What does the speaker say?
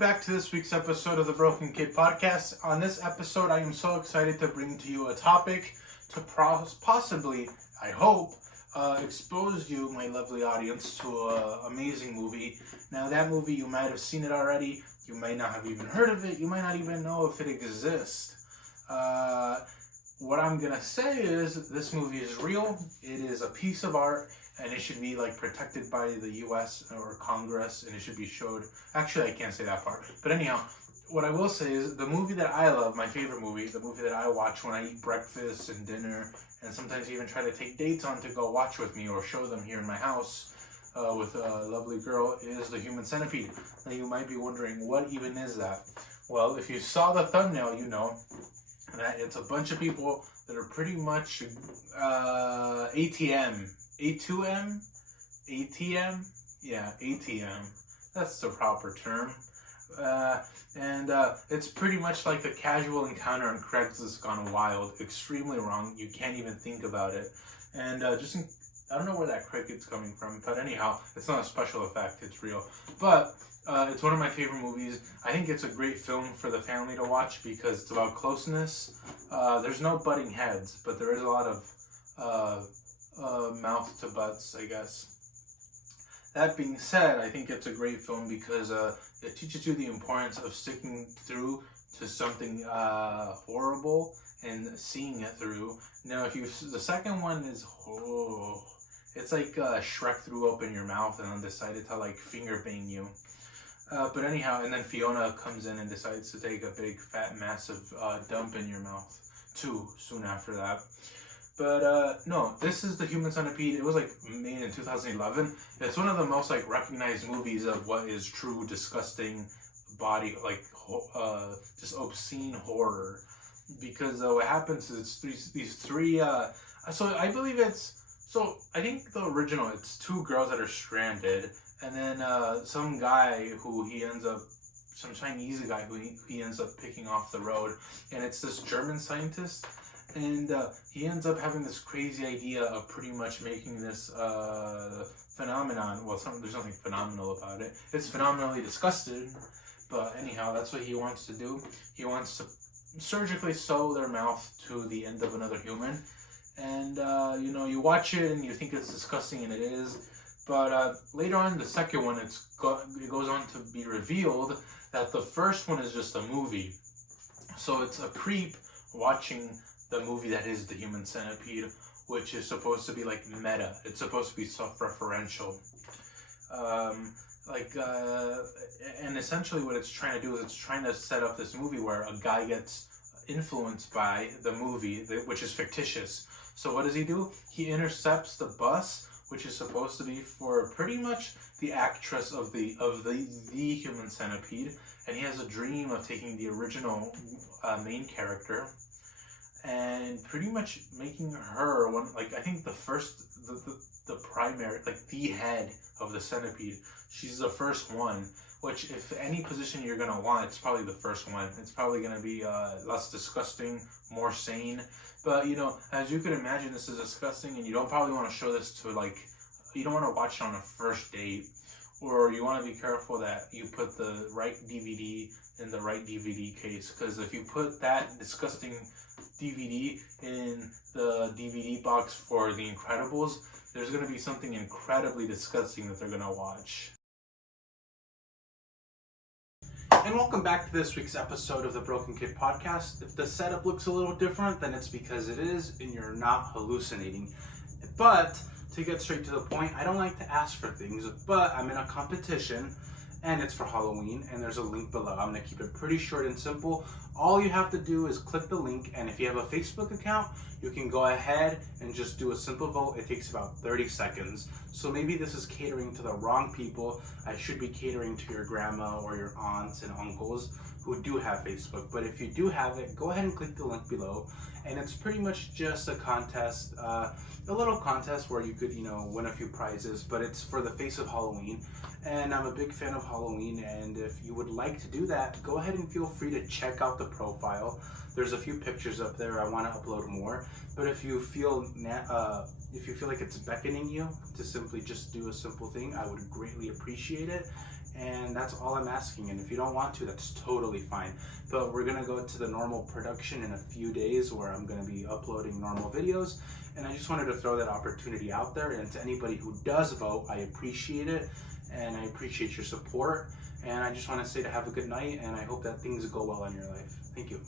back to this week's episode of the Broken Kid Podcast. On this episode, I am so excited to bring to you a topic to possibly, I hope, expose you, my lovely audience, to an amazing movie. Now, that movie, you might have seen it already. You might not have even heard of it. You might not even know if it exists. What I'm going to say is this movie is real. It is a piece of art. And it should be protected by the U.S. or Congress, and it should be showed. Actually, I can't say that part. But anyhow, what I will say is the movie that I love, my favorite movie, the movie that I watch when I eat breakfast and dinner, and sometimes even try to take dates on to go watch with me or show them here in my house with a lovely girl, is The Human Centipede. Now you might be wondering, what even is that? Well, if you saw the thumbnail, you know that it's a bunch of people that are pretty much ATM. A2M? ATM? Yeah, ATM. That's the proper term. It's pretty much like a casual encounter on Craigslist gone wild. Extremely wrong. You can't even think about it. And I don't know where that cricket's coming from, but anyhow, it's not a special effect. It's real. But it's one of my favorite movies. I think it's a great film for the family to watch because it's about closeness. There's no butting heads, but there is a lot of mouth to butts, I guess. That being said, I think it's a great film because it teaches you the importance of sticking through to something horrible and seeing it through. Now, the second one is, it's like Shrek threw open your mouth and then decided to finger bang you. But anyhow, and then Fiona comes in and decides to take a big, fat, massive dump in your mouth too soon after that. But no, this is The Human Centipede. It was made in 2011. It's one of the most recognized movies of what is true disgusting body, just obscene horror. Because what happens is these three. So I believe I think the original, it's two girls that are stranded, and then some guy some Chinese guy who he ends up picking off the road, and it's this German scientist. And he ends up having this crazy idea of pretty much making this phenomenon. Well, there's nothing phenomenal about it. It's phenomenally disgusting. But anyhow, that's what he wants to do. He wants to surgically sew their mouth to the end of another human. And, you watch it and you think it's disgusting, and it is. But later on, the second one, it goes on to be revealed that the first one is just a movie. So it's a creep watching the movie that is The Human Centipede, which is supposed to be meta. It's supposed to be self-referential. And essentially what it's trying to do is it's trying to set up this movie where a guy gets influenced by the movie, which is fictitious. So what does he do? He intercepts the bus, which is supposed to be for pretty much the actress of the Human Centipede, and he has a dream of taking the original main character and pretty much making her one, I think the primary, the head of the centipede. She's the first one, which if any position you're going to want, it's probably the first one. It's probably going to be less disgusting, more sane. But, as you can imagine, this is disgusting, and you don't probably want to show this to, you don't want to watch it on a first date, or you want to be careful that you put the right DVD in the right DVD case, because if you put that disgusting DVD in the DVD box for The Incredibles, there's going to be something incredibly disgusting that they're going to watch. And welcome back to this week's episode of the Broken Kid Podcast. If the setup looks a little different, then it's because it is, and you're not hallucinating. But to get straight to the point, I don't like to ask for things, but I'm in a competition, and it's for Halloween, and there's a link below. I'm going to keep it pretty short and simple. All you have to do is click the link, and if you have a Facebook account, you can go ahead and just do a simple vote. It takes about 30 seconds. So maybe this is catering to the wrong people. I should be catering to your grandma or your aunts and uncles who do have Facebook. But if you do have it, go ahead and click the link below. And it's pretty much just a contest, a little contest where you could, win a few prizes, but it's for the face of Halloween. And I'm a big fan of Halloween, and if you would like to do that, go ahead and feel free to check out the profile. There's a few pictures up there. I want to upload more, but if you feel like it's beckoning you to simply just do a simple thing, I would greatly appreciate it. And that's all I'm asking. And if you don't want to, that's totally fine. But we're gonna go to the normal production in a few days where I'm gonna be uploading normal videos. And I just wanted to throw that opportunity out there. And to anybody who does vote, I appreciate it. And I appreciate your support. And I just want to say to have a good night. And I hope that things go well in your life. Thank you.